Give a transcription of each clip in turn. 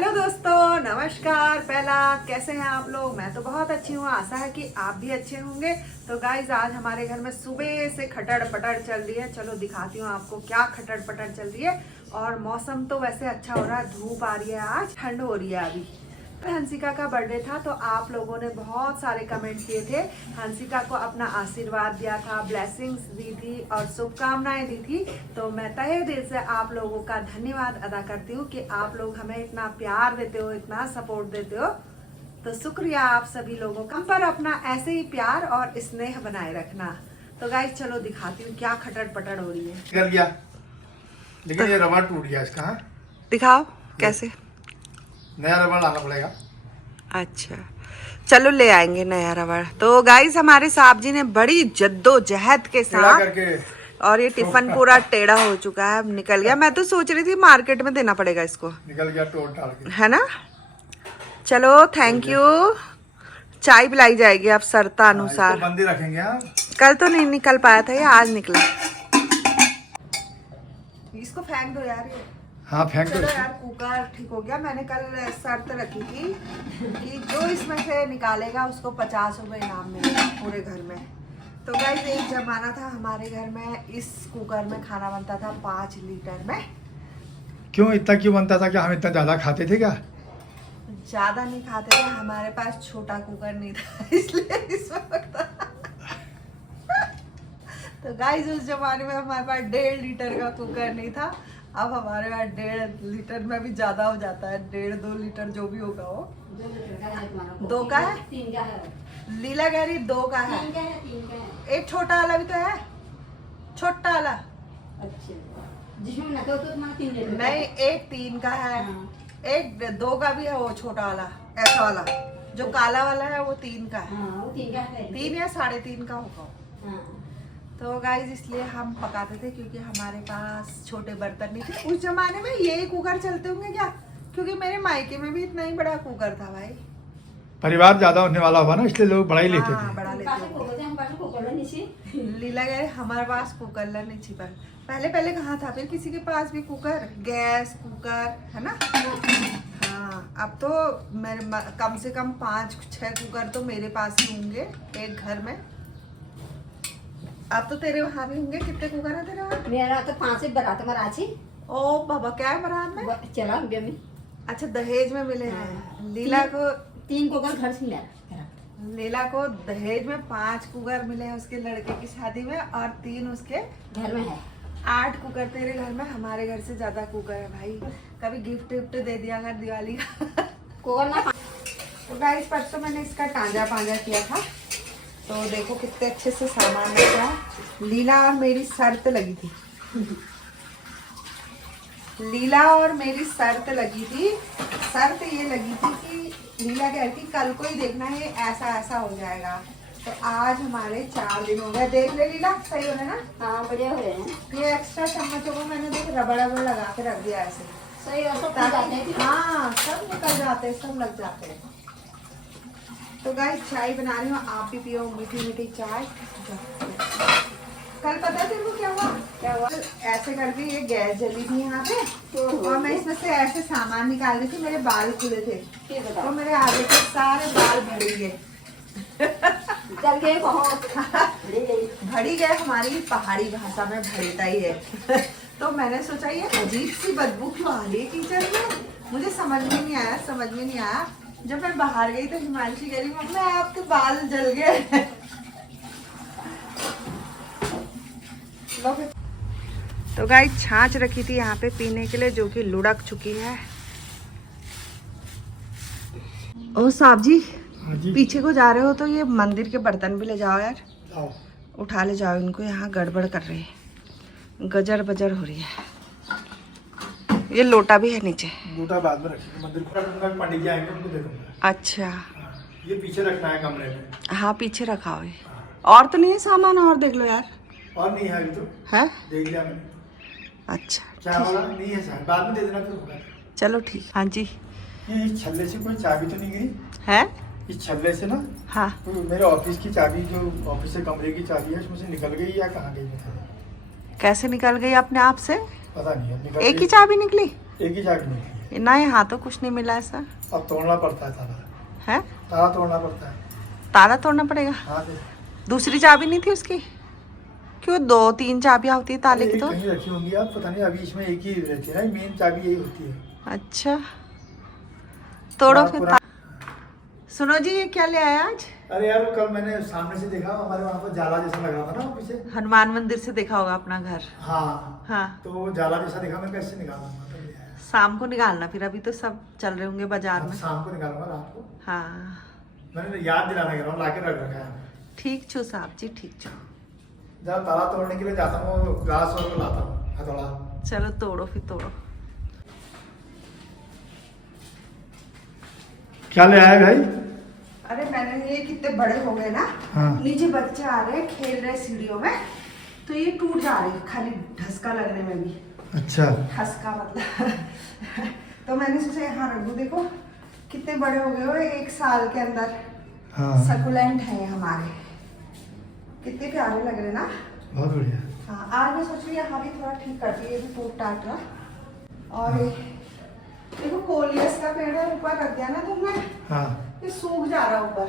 Hello दोस्तों, नमस्कार। पहला कैसे हैं आप लोग? मैं तो बहुत अच्छी हूँ, आशा है कि आप भी अच्छे होंगे। तो गाइज आज हमारे घर में सुबह से खटर पटर चल रही है। चलो दिखाती हूँ आपको क्या खटर पटर चल रही है। और मौसम तो वैसे अच्छा हो रहा है, धूप आ रही है, आज ठंड हो रही है। अभी हंसिका का बर्थडे था तो आप लोगों ने बहुत सारे कमेंट किए थे, हंसिका को अपना आशीर्वाद दिया था, ब्लेसिंग्स दी थी और शुभकामनाएं दी थी। तो मैं तहे दिल से आप लोगों का धन्यवाद अदा करती हूँ कि आप लोग हमें इतना प्यार देते हो, इतना सपोर्ट देते हो। तो शुक्रिया आप सभी लोगों का। हम पर अपना ऐसे ही प्यार और स्नेह बनाए रखना। तो गाइस चलो दिखाती हूँ क्या खटर पटर हो रही है। निकल गया, लेकिन ये रबड़ टूट गया इसका। हाँ? दिखाओ कैसे। नया रबड़ लाना पड़ेगा। अच्छा चलो ले आएंगे नया रबड़। तो गाइस हमारे साहब जी ने बड़ी जद्दोजहद के टेढ़ा साथ, करके और ये टिफिन पूरा टेढ़ा हो चुका है, अब निकल गया। मैं तो सोच रही थी मार्केट में देना पड़ेगा इसको, निकल गया टोट डाल के, है ना। चलो थैंक यू। चाय पिलाई जाएगी अब शर्त अनुसार। इसको बंद ही रखेंगे। हाँ? कल तो नहीं निकल पाया था, ये आज निकला। इसको फेंक दो यार ये। हाँ फेंक दो। चलो यार कुकर ठीक हो गया। मैंने कल शर्त रखी थी कि जो इसमें से निकालेगा उसको 50 रुपए इनाम मिलेगा पूरे घर में। तो गाइस एक जमाना था हमारे घर में, इस कुकर में खाना बनता था 5 लीटर में। क्यों इतना क्यों बनता था? क्या हम इतना ज्यादा खाते थे क्या? ज्यादा नहीं खाते थे, हमारे पास छोटा कुकर नहीं था इसलिए इसमें बनता था। तो गाइस उस जमाने में हमारे पास 1.5 लीटर का कुकर नहीं था। अब हमारे पास 1.5 लीटर में भी ज्यादा हो जाता है, 1.5-2 लीटर जो भी होगा वो। 2 का है, 3 का है, लीला कह रही 2 का है। 3 का है, 3 का है। एक छोटा वाला भी तो है, छोटा वाला अच्छा, जिसमें ना तो तुम्हारा 3 लीटर का नहीं, है। एक 3 का है, हाँ। एक 2 का भी है, वो छोटा वाला ऐसा वाला जो काला वाला है वो 3 का है। हाँ, वो 3 का है। 3 या 3.5 का होगा। हाँ। तो गाइस इसलिए हम पकाते थे क्योंकि हमारे पास छोटे बर्तन नहीं थे। उस जमाने में यही कुकर चलते होंगे क्या? क्योंकि मेरे मायके में भी इतना ही बड़ा कुकर था भाई। परिवार ज्यादा होने वाला हुआ ना, इसलिए लोग बड़ा ही लेते हाँ, थे। बड़ा हम लेते पास थे। को बोलते हैं, हम पास को बोलते नहीं सी। लीला गए हमारे पास कुकर ला नहीं छिपा। पहले पहले कहाँ था फिर किसी के पास भी कुकर, गैस कुकर, है ना। हाँ अब तो मेरे कम से कम 5-6 कुकर तो मेरे पास ही होंगे एक घर में। अब तो तेरे वहाँ भी होंगे। कितने कुकर है तेरे वहाँ? मेरा तो 5 से बरात में राची ओ बाबा, क्या है बरात में? चला बिया में। अच्छा दहेज में मिले हैं। लीला को 3 को घर से मिला। लीला को दहेज में 5 कुकर मिले हैं उसके लड़के की शादी में, और 3 उसके घर में है। 8 कुकर तेरे घर में। हमारे घर से ज्यादा कुकर है भाई। कभी गिफ्ट विफ्ट दे दिया कर दिवाली का। कोवर ना तो गाइस परसों मैंने इसका टांजा पांजा किया था, तो देखो कितने अच्छे से सामान लगा है। लीला और मेरी शर्त लगी थी, लीला और मेरी शर्त लगी थी। शर्त ये लगी थी कि लीला कह रही थी कल को ही देखना है ऐसा ऐसा हो जाएगा। तो आज हमारे 4 दिन हो गए। देख ले लीला, सही हो रहा है ना? हाँ, बढ़िया हो रहे हैं। ये एक्स्ट्रा चम्मचों को मैंने देख रबड़ रबड़ लगा के रख दिया ऐसे, सही और सब जाते हैं। हाँ सब निकल जाते हैं, सब लग जाते हैं। तो गाइस चाय बना रही हूँ, आप भी पियो मीठी मीठी चाय। कल पता है तेरे को क्या हुआ? क्या हुआ? ऐसे करके ये गैस जली थी यहाँ पे, और मैं इसमें से ऐसे सामान निकाल रही थी, मेरे बाल खुले थे ये तो बताओ। मेरे आगे के सारे बाल भड़ी गए। चल गए बहुत। भड़ी गए हमारी पहाड़ी भाषा में भड़ीता ही है। तो मैंने सोचा ये अजीब सी बदबू क्यों आ रही है किचन में, मुझे समझ में नहीं आया। जब मैं बाहर गई तो हिमांशी कह रही मम्मी आपके बाल जल गए। तो गाइस छाछ रखी थी यहाँ पे पीने के लिए, जो कि लुढ़क चुकी है। ओ साहब जी, हाँ जी। पीछे को जा रहे हो तो ये मंदिर के बर्तन भी ले जाओ यार, आओ। उठा ले जाओ इनको, यहाँ गड़बड़ कर रही है, गजर बजर हो रही है। ये लोटा भी है नीचे। लोटा बाद में रखिए, मंदिर को रखूंगा, पंडित जी आएंगे उनको दे दूंगा। अच्छा हाँ, ये पीछे रखना है कमरे में। हाँ पीछे रखा हो ये। और तो नहीं है सामान? और देख लो यार। और नहीं है अभी तो, है? देख लिया मैंने। अच्छा क्या वाला नहीं है सर, बाद में दे देना तो होगा। चलो ठीक। हाँ जी ये छल्ले से कोई चाबी तो नहीं गई? है। इस छल्ले से ना, हाँ तो मेरे ऑफिस की चाबी, जो ऑफिस से कमरे की चाबी है, उसमें से निकल गई या कहाँ गई? मतलब कैसे निकल गई अपने आप से? पता नहीं है, निकल एक ही गई। चाबी निकली? एक ही चाबी मिलती ना यहाँ तो कुछ नहीं मिला ऐसा है, अब तोड़ना पड़ता है ताला। है। ताला तोड़ना पड़ता है। ताला तोड़ना पड़ेगा। हाँ जी। दूसरी चाबी नहीं थी उसकी? क्यों 2-3 चाबियां होती है ताले की? तो कहीं रखी होंगी आप, पता नहीं। अभी इसमें एक ही रहती है ना, मेन चाबी यही होती है। अच्छा तोड़ो हाँ, फिर। पूरा- सुनो जी, ये क्या ले आया आज? अरे यार वो कल मैंने सामने से देखा, हमारे वहाँ पर जाला जैसा लग रहा था ना वो पीछे। हनुमान मंदिर से देखा होगा अपना घर। हाँ हाँ तो वो जाला जैसा दिखा, मैं कैसे निकाला तो ले आया। शाम को निकालना, फिर अभी तो सब चल रहे होंगे बाजार अब में। शाम को निकालूंगा, रात को। हाँ मैंने याद दिलाना कह रहा हूँ, लाके रख रखा है। ठीक छो साहब जी, ठीक छो। जब ताला तोड़ने के लिए जाता हूँ, ग्लास और वो लाता हूँ हथौड़ा। चलो तोड़ो फिर, तोड़ो। क्या ले आया भाई? अरे मैंने ये कितने बड़े हो गए ना। हाँ। नीचे बच्चे आ रहे हैं, खेल रहे सीढ़ियों में, तो ये टूट जा रही है खाली ढसका लगने में भी। अच्छा। खसका मतलब तो मैंने सोचा यहाँ रख दूं। देखो कितने बड़े हो गए हो, 1 साल के अंदर। हाँ सकुलेंट है हमारे, कितने प्यारे लग रहे ना। बहुत बढ़िया। हाँ आज मैं सोच रही हूँ यहाँ भी थोड़ा ठीक करती है, ये भी टूट टाट रहा। और देखो कोलियस का पेड़ है, ऊपर रख दिया ना तुमने, हाँ ये सूख जा रहा ऊपर।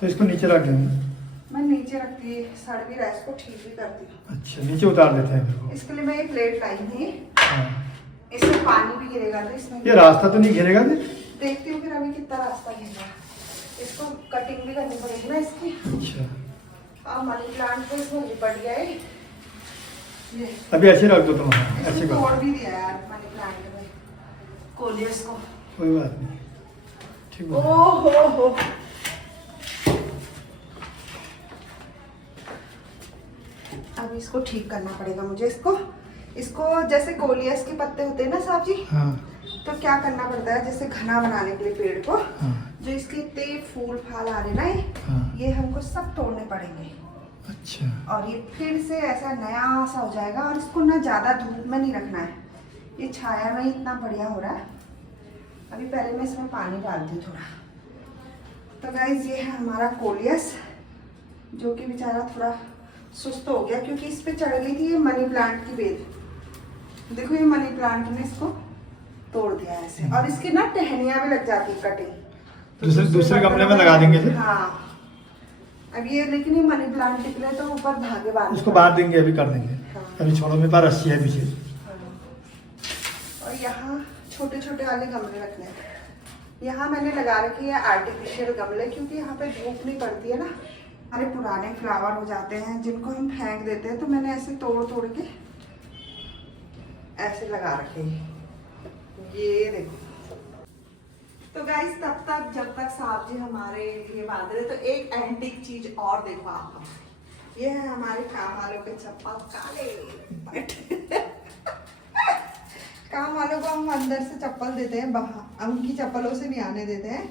तो इसको नीचे रख देंगे। मैं नीचे रखती है, सड़ भी रहा है, इसको ठीक भी करती हूँ। अच्छा नीचे उतार देते हैं फिर वो। इसके लिए मैं ये प्लेट लाई थी। हाँ। इसमें पानी भी गिरेगा तो इसमें ये रास्ता तो नहीं घेरेगा फिर? देखती हूँ फिर अभी कितना रास्ता गिरेगा। इसको कटिंग भी करनी पड़ेगी ना इसकी। अच्छा। और मनी प्लांट तो इसमें लिपट गया है। ये अभी ऐसे रख दो तुम। ऐसे इसको कर। तोड़ भी दिया यार मनी प्लांट में, कोलियस को। कोई बात नहीं, ठीक है। हो अब इसको ठीक करना पड़ेगा मुझे। इसको जैसे कोलियस के पत्ते होते हैं ना साहब जी, हाँ तो क्या करना पड़ता है, जैसे घना बनाने के लिए पेड़ को, हाँ जो इसके इतने फूल फाल आ रहे ना, हाँ। ये हमको सब तोड़ने पड़ेंगे। अच्छा। और ये फिर से ऐसा नया सा हो जाएगा। और इसको ना ज़्यादा धूप में नहीं रखना है, ये छाया में ही इतना बढ़िया हो रहा है। अभी पहले मैं इसमें पानी डालती हूँ थोड़ा। तो गाइज ये है हमारा कोलियस, जो कि बेचारा थोड़ा सुस्त हो गया क्योंकि इस पे चढ़ गई थी ये मनी प्लांट की बेल। देखो ये मनी प्लांट ने इसको तोड़ दिया ऐसे, और इसकी ना टहनियाँ भी लग जाती है कटिंग। तो दूसरे गमले में लगा देंगे फिर? हाँ अब ये, लेकिन ये मनी प्लांट निकले तो ऊपर धागे बांध, उसको बांध देंगे, अभी कर देंगे। हाँ। अभी छोड़ो, मेरे पास रस्सी है पीछे। और यहाँ छोटे छोटे वाले गमले रखने हैं। यहाँ मैंने लगा रखी है आर्टिफिशियल गमले, क्योंकि यहाँ पे धूप नहीं पड़ती है ना। हमारे पुराने फ्लावर हो जाते हैं जिनको हम फेंक देते हैं, तो मैंने ऐसे तोड़ तोड़ के ऐसे लगा रखे हैं। ये देखो। तो गाइस तब तक जब तक साहब जी हमारे लिए बांध रहे, तो एक एंटीक चीज और देखो आप। ये है हमारे काम वालों के चप्पल, काले काम वालों को हम अंदर से चप्पल देते हैं, बाहर उनकी चप्पलों से नहीं आने देते हैं।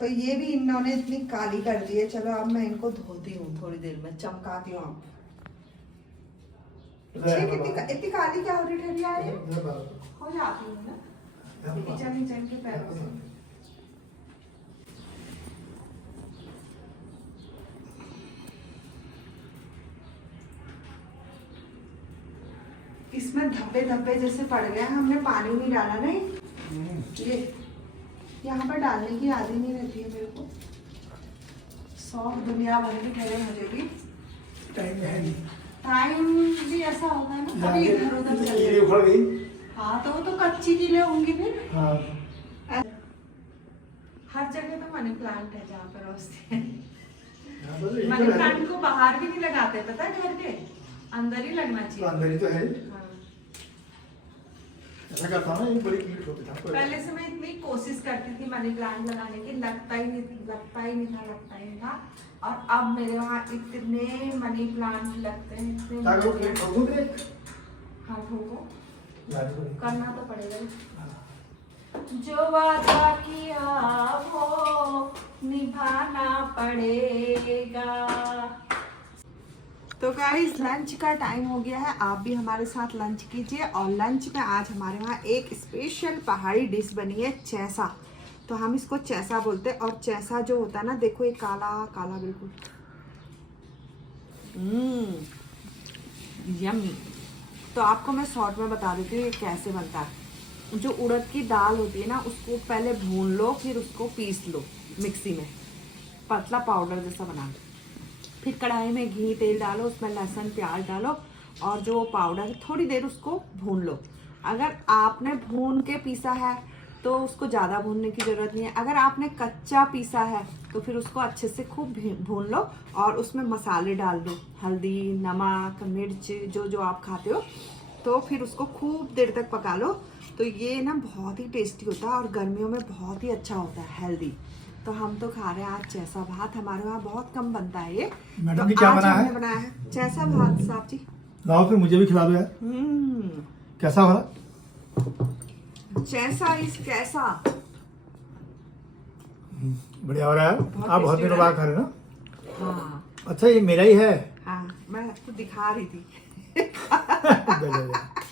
तो ये भी इन्होंने इतनी काली कर दी है। चलो अब मैं इनको धोती हूँ थोड़ी देर में, चमकाती हूँ। अब इतनी काली क्या हो रही ठहरी आ रही है? हो जाती हूँ ना किचन किचन के पैरों से। इसमें धब्बे धब्बे जैसे पड़ गए, हमने पानी नहीं डाला ना। ये यहाँ पर डालने की आदत नहीं रहती है मेरे को। सौंफ दुनिया भर की ठहरे, मुझे भी टाइम भी ऐसा होगा ना, कभी इधर उधर चल ये उखड़ गई। हाँ तो वो तो कच्ची कीले होंगी फिर। हाँ। हर जगह तो मनी प्लांट है जहाँ पर रोजते हैं। मनी मनी प्लांट को बाहर भी नहीं लगाते, पता है, घर के अंदर ही लगना चाहिए। अंदर ही तो है। हाँ। ऐसा करता ना, एक बड़ी कीट होती था। पहले से मैं इतनी कोशिश करती थी मनी प्लांट लगाने की, लगता ही नहीं था। और अब मेरे वहाँ इतने मनी प्लांट लगते हैं, इतने। ताकि वो कीट ठोकूं फिर? हाथों को लाने को नहीं। करना तो पड़ेगा। जो वादा किया वो निभाना पड़ेगा। तो गाइस लंच का टाइम हो गया है, आप भी हमारे साथ लंच कीजिए। और लंच में आज हमारे वहाँ एक स्पेशल पहाड़ी डिश बनी है, चैसा। तो हम इसको चैसा बोलते हैं। और चैसा जो होता है ना, देखो ये काला काला बिल्कुल। यम्मी। तो आपको मैं शॉर्ट में बता देती हूँ ये कैसे बनता है। जो उड़द की दाल होती है ना, उसको पहले भून लो, फिर उसको पीस लो मिक्सी में, पतला पाउडर जैसा बना लो। फिर कढ़ाई में घी तेल डालो, उसमें लहसुन प्याज डालो, और जो पाउडर है थोड़ी देर उसको भून लो। अगर आपने भून के पीसा है तो उसको ज़्यादा भूनने की ज़रूरत नहीं है। अगर आपने कच्चा पीसा है तो फिर उसको अच्छे से खूब भून लो, और उसमें मसाले डाल दो, हल्दी, नमक, मिर्च, जो जो आप खाते हो। तो फिर उसको खूब देर तक पका लो। तो ये ना बहुत ही टेस्टी होता है और गर्मियों में बहुत ही अच्छा होता है, हेल्दी। तो हम तो खा रहे हैं आज चैसा भात, हमारे वहाँ बहुत कम बनता है ये। मैडम तो जी क्या आज बना हमने है? बनाया है चैसा भात साहब जी। लाओ फिर मुझे भी खिला दो यार। कैसा हो रहा? चैसा इस कैसा बढ़िया हो रहा है। आप बहुत tasty दिनों हो रहा बाद खा रहे हो ना? हाँ अच्छा ये मेरा ही है। हाँ, मैं आपको दिखा रही थी। दे, दे,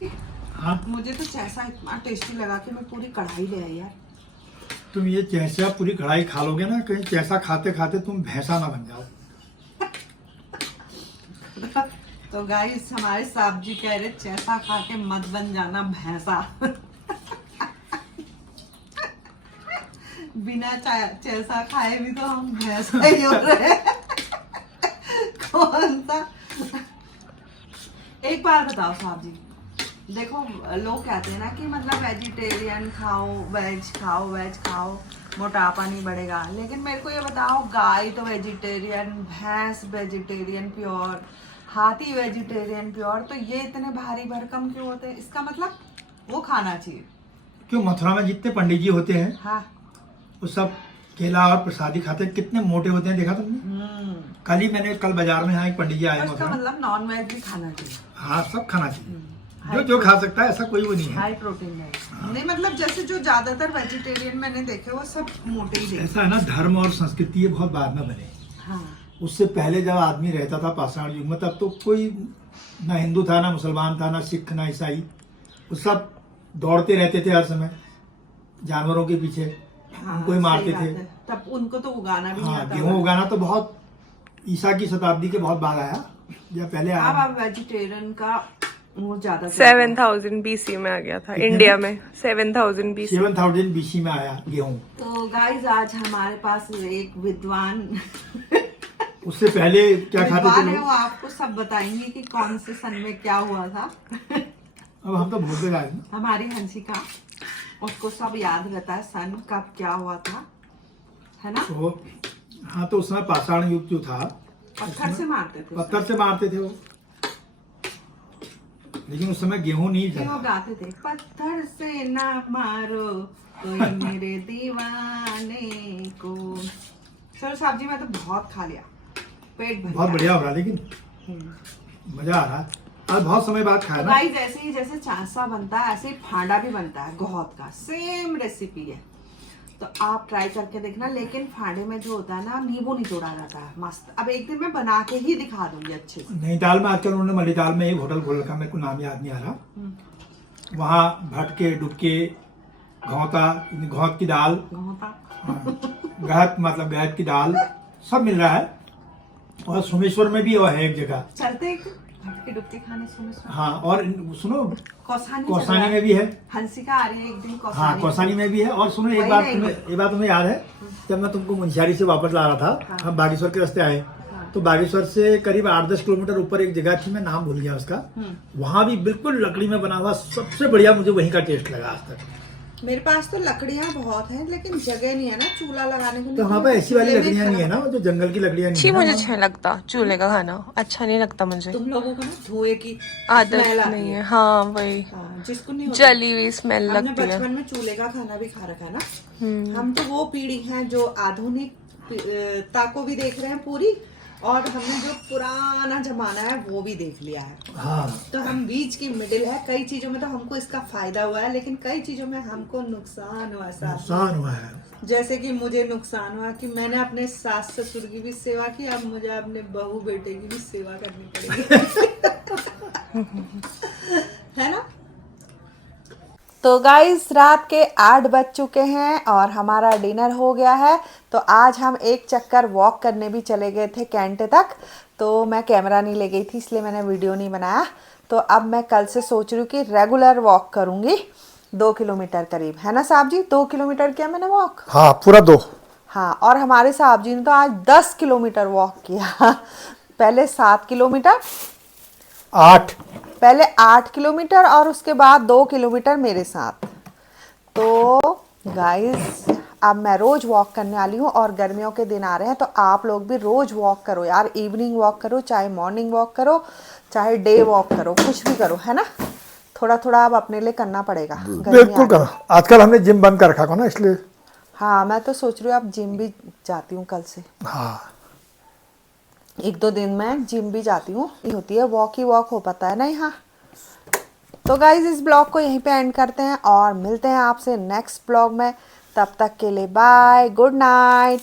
दे। हाँ मुझे तो चैसा इतना टेस्टी लगा कि मैं पूरी कढ़ाई ले आई यार। तुम ये चैसा पूरी कढ़ाई खा लोगे ना, कहीं चैसा खाते खाते तुम भैंसा ना बन जाओ। तो गाइस हमारे साहब जी कह रहे चैसा खा के मत बन जाना भैंसा। बिना चैसा खाए भी तो हम भैंसा ही हो रहे हैं। कौन सा? एक बार बताओ साहब जी, देखो लोग कहते हैं ना कि मतलब वेजिटेरियन खाओ, वेज खाओ, मोटापा नहीं बढ़ेगा। लेकिन मेरे को ये बताओ, गाय तो वेजिटेरियन, भैंस वेजिटेरियन प्योर, हाथी वेजिटेरियन प्योर, तो ये इतने भारी भरकम क्यों होते हैं? इसका मतलब वो खाना चाहिए। क्यों? मथुरा में जितने पंडित जी होते हैं हाँ। वो सब केला और प्रसादी खाते हैं, कितने मोटे होते हैं, देखा तुमने? कल बाजार में यहाँ एक पंडित जी आए इसका मथुरा। मतलब नॉन वेज भी खाना चाहिए। हाँ सब खाना चाहिए, जो खा सकता है, ऐसा कोई वो नहीं है। हाई प्रोटीन है। नहीं मतलब जैसे जो ज्यादातर वेजिटेरियन मैंने देखे वो सब मोटे ही देखे। ऐसा है ना, धर्म और संस्कृति ये बहुत बाद में बने। हाँ। उससे पहले जब आदमी रहता था पाषाण युग में, तब तो कोई ना हिंदू था, ना मुसलमान था, ना सिख, ना ईसाई। वो सब दौड़ते रहते थे हर समय जानवरों के पीछे, उनको ही मारते थे। तब उनको तो उगाना भी नहीं हाँ, आता। गेहूं उगाना तो बहुत ईसा की शताब्दी के बहुत बाद आया, या पहले आया। अब वेजिटेरियन का वो ज्यादा 7000 BC में आ गया था इंडिया में। 7000 BC 7000 BC में आया गेहूं। तो गाइस आज हमारे पास एक विद्वान उससे पहले क्या खाते थे विद्वान है, लोग? वो आपको सब बताएंगे कि कौन से सन में क्या हुआ था। अब हम तो भूलते जा रहे हैं। हमारी हंसिका, उसको सब याद रहता है सन कब क्या हुआ था, है ना? तो हाँ, तो उस समय पाषाण युग जो था, पत्थर से मारते थे। पत्थर से मारते थे वो, लेकिन उस समय गेहूं नहीं वो था। गाते थे, पत्थर से ना मारो कोई मेरे दीवाने को। चलो साहब जी, मैं तो बहुत खा लिया, पेट भर बहुत गया। बढ़िया हो रहा है, लेकिन मजा आ रहा है। आज बहुत समय बाद खाया तो ना। गाइस ऐसे ही जैसे चांसा बनता है ऐसे ही फांडा भी बनता है, गौत का सेम रेसिपी है। तो आप ट्राई करके देखना। लेकिन फांडे में जो होता है ना, नींबू निचोड़ा जाता है मस्त। अब एक दिन मैं बना के ही दिखा दूंगी अच्छे से। नैनीताल में आजकल उन्होंने मलीताल में एक होटल खोल रखा, मेरे को नाम याद नहीं आ रहा। वहाँ भटके डुबके घौता, घौत की दाल, गौता गहत मतलब गहत की दाल, सब मिल रहा है। और सोमेश्वर में भी वो है एक जगह। चलते हैं भटके डुबके खाने सोमेश्वर। हाँ, और सुनो कौसानी कौसानी में भी है। हंसिका आ रही है एक दिन कौसानी। हाँ, कौसानी में भी है। और सुनो एक बात तुम्हें याद है, जब मैं तुमको मुंशियारी से वापस ला रहा था, हम बागेश्वर के रास्ते आए, तो बागेश्वर से करीब 8-10 किलोमीटर ऊपर एक जगह थी, मैं नाम भूल गया उसका। वहाँ भी बिल्कुल लकड़ी में बना हुआ सबसे बढ़िया, मुझे वहीं का टेस्ट लगा आज तक। मेरे पास तो लकड़ियाँ बहुत हैं, लेकिन जगह नहीं है ना चूल्हा लगाने को। तो वहाँ पे ऐसी वाली लकड़ियाँ नहीं है ना, जो जंगल की लकड़ियाँ नहीं अच्छी है ना। मुझे अच्छा लगता चूल्हे का खाना, अच्छा नहीं लगता मुझे। तुम लोगों को ना धुएं की आदत smell आती नहीं है। है। हाँ वही, हाँ, जिसको नहीं होती। जली हुई स्मेल हमने लगती है। बचपन में चूल्हे का खाना भी खा रखा है ना। हम तो वो पीढ़ी हैं जो आधुनिकता को भी देख रहे हैं पूरी, और हमने जो पुराना जमाना है वो भी देख लिया है। हाँ, तो हम बीच की मिडिल है। कई चीजों में तो हमको इसका फायदा हुआ है, लेकिन कई चीजों में हमको नुकसान हुआ साथ। नुकसान हुआ है। जैसे कि मुझे नुकसान हुआ कि मैंने अपने सास ससुर की भी सेवा की, अब मुझे अपने बहू बेटे की भी सेवा करनी पड़ेगी। है ना? तो गाइस रात के 8 बज चुके हैं और हमारा डिनर हो गया है। तो आज हम एक चक्कर वॉक करने भी चले गए थे कैंटे तक। तो मैं कैमरा नहीं ले गई थी, इसलिए मैंने वीडियो नहीं बनाया। तो तो अब मैं कल से सोच रही हूँ कि रेगुलर वॉक करूँगी 2 किलोमीटर करीब, है ना साहब जी? 2 किलोमीटर किया मैंने वॉक। हाँ पूरा 2। हाँ, और हमारे साहब जी ने तो आज 10 किलोमीटर वॉक किया। पहले 7 किलोमीटर, 8। पहले 8 किलोमीटर और उसके बाद 2 किलोमीटर मेरे साथ। तो गाइस अब मैं रोज वॉक करने वाली हूँ और गर्मियों के दिन आ रहे हैं तो आप लोग भी रोज वॉक करो यार। इवनिंग वॉक करो, चाहे मॉर्निंग वॉक करो, चाहे डे वॉक करो, कुछ भी करो, है ना? थोड़ा थोड़ा अब अपने लिए करना पड़ेगा। गर्मी आ बिल्कुल रही है। करो, आजकल हमने जिम बंद कर रखा था ना इसलिए। हाँ, मैं तो सोच रही हूँ अब जिम भी जाती हूँ कल से। हाँ 1-2 दिन में जिम भी जाती हूँ, ये होती है वॉक ही वॉक हो पाता है ना यहाँ। तो गाइज इस ब्लॉग को यहीं पे एंड करते हैं और मिलते हैं आपसे नेक्स्ट ब्लॉग में। तब तक के लिए बाय, गुड नाइट।